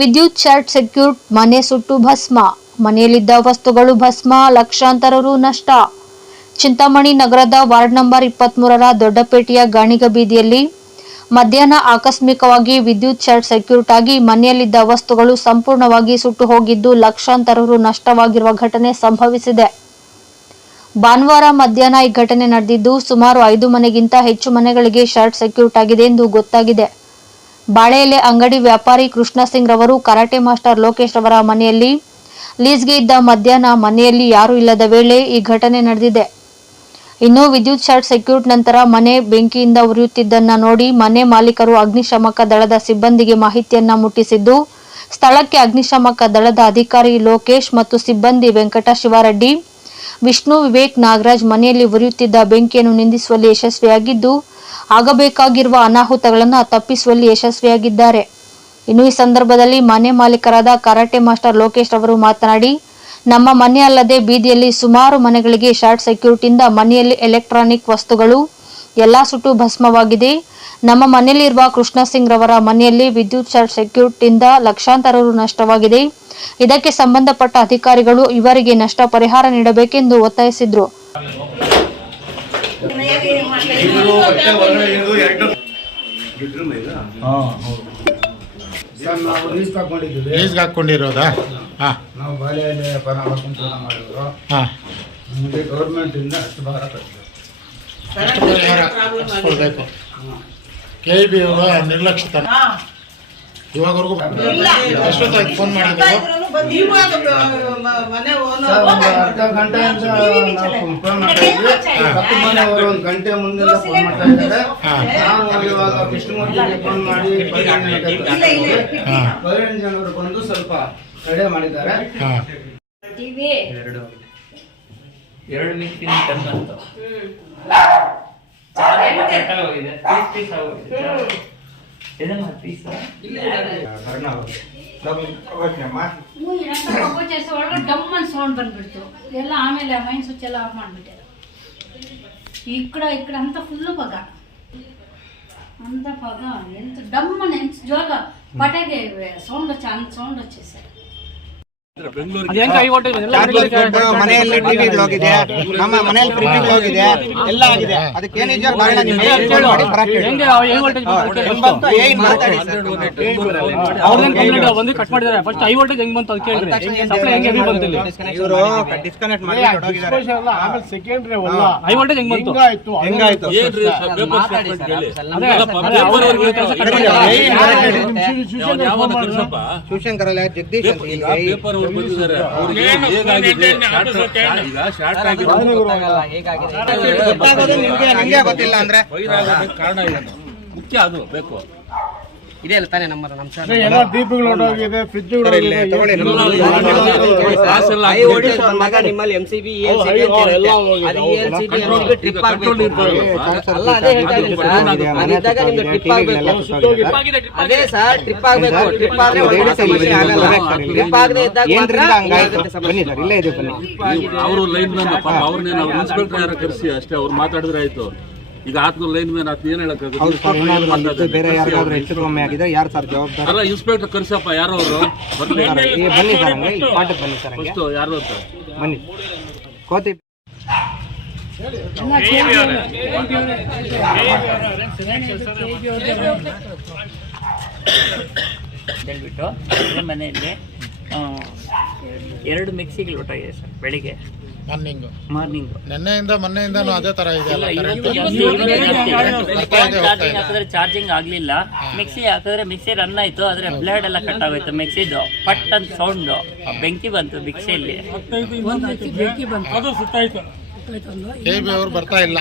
ವಿದ್ಯುತ್ short circuit ಮನೆ ಸುಟ್ಟು ಭಸ್ಮ. ಮನೆಯಲ್ಲಿದ್ದ ವಸ್ತುಗಳು ಭಸ್ಮ ಲಕ್ಷಾಂತರ ರು ನಷ್ಟ. ಚಿಂತಾಮಣಿ ನಗರದ ವಾರ್ಡ್ ನಂಬರ್ ಇಪ್ಪತ್ಮೂರರ ದೊಡ್ಡಪೇಟೆಯ ಗಾಣಿಗ ಬೀದಿಯಲ್ಲಿ ಮಧ್ಯಾಹ್ನ ಆಕಸ್ಮಿಕವಾಗಿ ವಿದ್ಯುತ್ ಶಾರ್ಟ್ ಸರ್ಕ್ಯೂಟ್ ಆಗಿ ಮನೆಯಲ್ಲಿದ್ದ ವಸ್ತುಗಳು ಸಂಪೂರ್ಣವಾಗಿ ಸುಟ್ಟು ಹೋಗಿದ್ದು ಲಕ್ಷಾಂತರ ರು ನಷ್ಟವಾಗಿರುವ ಘಟನೆ ಸಂಭವಿಸಿದೆ. ಭಾನುವಾರ ಮಧ್ಯಾಹ್ನ ಈ ಘಟನೆ ನಡೆದಿದ್ದು ಸುಮಾರು ಐದು ಮನೆಗಿಂತ ಹೆಚ್ಚು ಮನೆಗಳಿಗೆ ಶಾರ್ಟ್ ಸರ್ಕ್ಯೂಟ್ ಆಗಿದೆ ಎಂದು ಗೊತ್ತಾಗಿದೆ. ಬಾಳೆಎಲೆ ಅಂಗಡಿ ವ್ಯಾಪಾರಿ ಕೃಷ್ಣ ಸಿಂಗ್ ರವರು, ಕರಾಟೆ ಮಾಸ್ಟರ್ ಲೋಕೇಶ್ ರವರ ಮನೆಯಲ್ಲಿ, ಲೀಸ್ಗೆ ಇದ್ದ ಮಧ್ಯಾಹ್ನ ಮನೆಯಲ್ಲಿ ಯಾರೂ ಇಲ್ಲದ ವೇಳೆ ಈ ಘಟನೆ ನಡೆದಿದೆ. ಇನ್ನು ವಿದ್ಯುತ್ ಶಾರ್ಟ್ ಸರ್ಕ್ಯೂಟ್ ನಂತರ ಮನೆ ಬೆಂಕಿಯಿಂದ ಉರಿಯುತ್ತಿದ್ದನ್ನ ನೋಡಿ ಮನೆ ಮಾಲೀಕರು ಅಗ್ನಿಶಾಮಕ ದಳದ ಸಿಬ್ಬಂದಿಗೆ ಮಾಹಿತಿಯನ್ನ ಮುಟ್ಟಿಸಿದ್ದು, ಸ್ಥಳಕ್ಕೆ ಅಗ್ನಿಶಾಮಕ ದಳದ ಅಧಿಕಾರಿ ಲೋಕೇಶ್ ಮತ್ತು ಸಿಬ್ಬಂದಿ ವೆಂಕಟ ಶಿವಾರೆಡ್ಡಿ ವಿಷ್ಣು, ವಿವೇಕ್, ನಾಗರಾಜ್ ಮನೆಯಲ್ಲಿ ಉರಿಯುತ್ತಿದ್ದ ಬೆಂಕಿಯನ್ನು ನಿಂದಿಸುವಲ್ಲಿ ಯಶಸ್ವಿಯಾಗಿದ್ದು, ಆಗಬೇಕಾಗಿರುವ ಅನಾಹುತಗಳನ್ನು ತಪ್ಪಿಸುವಲ್ಲಿ ಯಶಸ್ವಿಯಾಗಿದ್ದಾರೆ. ಇನ್ನು ಈ ಸಂದರ್ಭದಲ್ಲಿ ಮನೆ ಮಾಲೀಕರಾದ ಕರಾಟೆ ಮಾಸ್ಟರ್ ಲೋಕೇಶ್ ಅವರು ಮಾತನಾಡಿ, ನಮ್ಮ ಮನೆ ಅಲ್ಲದೆ ಬೀದಿಯಲ್ಲಿ ಸುಮಾರು ಮನೆಗಳಿಗೆ ಶಾರ್ಟ್ ಸರ್ಕ್ಯೂಟ್ ಇಂದ ಮನೆಯಲ್ಲಿ ಎಲೆಕ್ಟ್ರಾನಿಕ್ ವಸ್ತುಗಳು ಎಲ್ಲಾ ಸುಟ್ಟು ಭಸ್ಮವಾಗಿದೆ. ನಮ್ಮ ಮನೆಯಲ್ಲಿರುವ ಕೃಷ್ಣ ಸಿಂಗ್ ರವರ ಮನೆಯಲ್ಲಿ ವಿದ್ಯುತ್ ಶಾರ್ಟ್ ಸರ್ಕ್ಯೂಟ್ ಇಂದ ಲಕ್ಷಾಂತರ ರು ನಷ್ಟವಾಗಿದೆ. ಇದಕ್ಕೆ ಸಂಬಂಧಪಟ್ಟ ಅಧಿಕಾರಿಗಳು ಇವರಿಗೆ ನಷ್ಟ ಪರಿಹಾರ ನೀಡಬೇಕೆಂದು ಒತ್ತಾಯಿಸಿದ್ರು. ಸರ್ ನಾವು ಲೀಸ್ ತಗೊಂಡಿದ್ದೀವಿ. ಲೀಸ್ಗೆ ಹಾಕ್ಕೊಂಡಿರೋದಾ ಹಾಂ. ನಾವು ಬಾಳೆಯಲ್ಲಿ ವ್ಯಾಪಾರ ಮಾಡಿದ್ರು ಗೌರ್ಮೆಂಟಿಂದ ಅಷ್ಟು ಭಾರ ಕಟ್ಟಿದ್ರು ಕೊಡಬೇಕು ಕೆ ಬಿ ಅವರು ನಿರ್ಲಕ್ಷ್ಯತನ ಇವಾಗವರೆಗೂ ಫೋನ್ ಮಾಡಿದ್ರು ಅರ್ಧ ಗಂಟೆಯಿಂದ ಫೋನ್ ಮಾಡ್ತಾ ಇದ್ವಿ ಪಕ್ಕದ ಮನೆಯವರು ಒಂದು ಗಂಟೆ ಮುಂದೆ ಫೋನ್ ಮಾಡ್ತಾ ಇದ್ದಾರೆ ನಾವು ಇವಾಗ ವಿಷ್ಣುಮೂರ್ತಿಗೆ ಫೋನ್ ಮಾಡಿ ಪದಿನೆಂಟು ಜನರು ಬಂದು ಸ್ವಲ್ಪ ಕಡೆ ಮಾಡಿದ್ದಾರೆ ಎರಡು ಎರಡು ಮಿಕ್ಸಿನ ಟನ್ ಅಂತ ಹೋಗಿದೆ ಪೀಸ್ ಪೀಸ್ ಆಗೋಗಿದೆ ಇದನ್ನ ಪೀಸ್ ಒಳಗಡೆ ಡಮ್ ಅಂತ ಸೌಂಡ್ ಬಂದ್ಬಿಡ್ತು ಎಲ್ಲ ಆಮೇಲೆ ಮೈನ್ ಸ್ವಿಚ್ ಎಲ್ಲ ಆಫ್ ಮಾಡಿಬಿಟ್ಟೆ ఇక్కడ ఇక్కడ అంతా ఫుల్ పగ అంత పగ ఎంత డమ్ అని ఎంత జోరుగా పటేది సౌండ్ వచ్చి అంత సౌండ్ వచ్చేసాయి ಮನೆಯಲ್ಲಿ ಟಿವಿ ಹೋಗಿದೆ ನಮ್ಮ ಮನೆಯಲ್ಲಿ ಪ್ರಿಂಟಿಂಗ್ ಹೋಗಿದೆ ಎಲ್ಲ ಆಗಿದೆ ಅದಕ್ಕೆ ಕಾರಣ ನೀವು ಮಾಡಿ ಬರಕ್ಕೆ ಒಂದು ಕಟ್ ಮಾಡಿದ್ದಾರೆ ಫಸ್ಟ್ ಹೈ ವೋಲ್ಟೇಜ್ ಹೆಂಗ್ ಬಂತು ಅಂತ ಕೇಳಿದ್ರೆ ಸಪ್ಲೈ ಹೆಂಗೆ ಹೆವಿ ಬಂತು ಇಲ್ಲಿ ಇವರು ಡಿಸ್ಕನೆಕ್ಟ್ ಮಾಡಿ ಹೊರಟೋಗಿದ್ದಾರೆ ಹೈ ವೋಲ್ಟೇಜ್ ಹೆಂಗ್ ಬಂತು ಹೆಂಗಾಯ್ತು ಶಿವಶಂಕರ್ ಅಲ್ಲ ಜಗದೀಶ್ ಅಂತ ಇಲ್ಲಿ ಗೊತ್ತಾಗೋದು ನಿಮ್ಗೆ ನಿಮ್ಗೆ ಗೊತ್ತಿಲ್ಲ ಅಂದ್ರೆ. ಕಾರಣ ಏನು ಮುಖ್ಯ ಅದು ಬೇಕು. ಇದೆ ಅಲ್ಲ ತಾನೇ ನಮ್ಮ ನಮ್ಮ ಸರ್ ದೀಪಗಳು ಹೊರಟೋಗಿದೆ. ಬಂದಾಗ ನಿಮ್ಮಲ್ಲಿ ಎಂ ಸಿ ಬಿ ಟ್ರಿಪ್ ಅಲ್ಲ ಅದೇ ಹೇಳ್ತಾ ಇದ್ದೀನಿ ಸರ್. ಅದಿದ್ದಾಗ ನಿಮ್ಗೆ ಟ್ರಿಪ್ ಆಗಬೇಕು. ಅದೇ ಸರ್ ಟ್ರಿಪ್ ಆಗಬೇಕು. ಟ್ರಿಪ್ ಆದ್ರೆ ಒಳ್ಳೆ ಸಮಸ್ಯೆ ಆಗಲ್ಲ. ಟ್ರಿಪ್ ಆಗದೆ ಇದ್ದಾಗ ಮಾತ್ರ ಏನ್ರಿಂದ ಹಂಗಾಯ್ತು? ಆಗುತ್ತೆ ಬನ್ನಿ ಸರ್ ಇಲ್ಲೇ ಇದೆ ಬನ್ನಿ. ಅವರು ಲೈನ್ ಅವ್ರನ್ನೇನು ಇನ್ಸ್ಪೆಕ್ಟರ್ ಯಾರು ಕರೆಸಿ ಅಷ್ಟೇ ಅವ್ರು ಮಾತಾಡಿದ್ರೆ ಆಯ್ತು. ಈಗ ಆತ್ಮ ಲೈನ್ ಮ್ಯಾನ್ ಆತ ಏನ್ ಏನಾದ್ರು ಬೇರೆ ಯಾರಿಗಾದ್ರೂ ಹೆಚ್ಚು ಹೇಳಕ್ಕಾಗುತ್ತೆ ಕಮ್ಮಿ ಆಗಿದೆ ಯಾರು ಸರ್ ಜವಾಬ್ದಾರಿ? ಅಲ್ಲ ಇನ್ಸ್ಪೆಕ್ಟರ್ ಕರ್ಸಪ್ಪ ಯಾರು ಅವರು? ಬನ್ನಿ ಸರ್ ಹಂಗೆ ಈ ಪಾಠಕ್ಕೆ ಬನ್ನಿ ಸರ್ ಫಸ್ಟ್ ಯಾರು ಅಂತ? ಬನ್ನಿ. ಕೋತಿ ಹೇಳ್ಬಿಟ್ಟು ಮನೆಯಲ್ಲಿ ಎರಡು ಮಿಕ್ಸಿಗೆ ಲೋಟ ಇದೆ ಸರ್ ಬೆಳಿಗ್ಗೆ. ಮಾರ್ನಿಂಗು ಮಾರ್ನಿಂಗ್ ನಿನ್ನೆಯಿಂದ ಮೊನ್ನೆಯಿಂದನೂ ಅದೇ ತರ ಇದೆ ಅಲ್ಲ ಚಾರ್ಜಿಂಗ್. ಹಾಕಿದ್ರೆ ಚಾರ್ಜಿಂಗ್ ಆಗ್ಲಿಲ್ಲ. ಮಿಕ್ಸಿ ಹಾಕಿದ್ರೆ ಮಿಕ್ಸಿ ರನ್ ಆಯ್ತು ಆದ್ರೆ ಬ್ಲೇಡ್ ಎಲ್ಲ ಕಟ್ ಆಗೋಯ್ತು. ಮಿಕ್ಸಿದು ಪಟ್ ಅಂತ ಸೌಂಡ್ ಬೆಂಕಿ ಬಂತು ಮಿಕ್ಸಿಯಲ್ಲಿ ಕೆ ಬಿ ಅವ್ರು ಬರ್ತಾ ಇಲ್ಲ.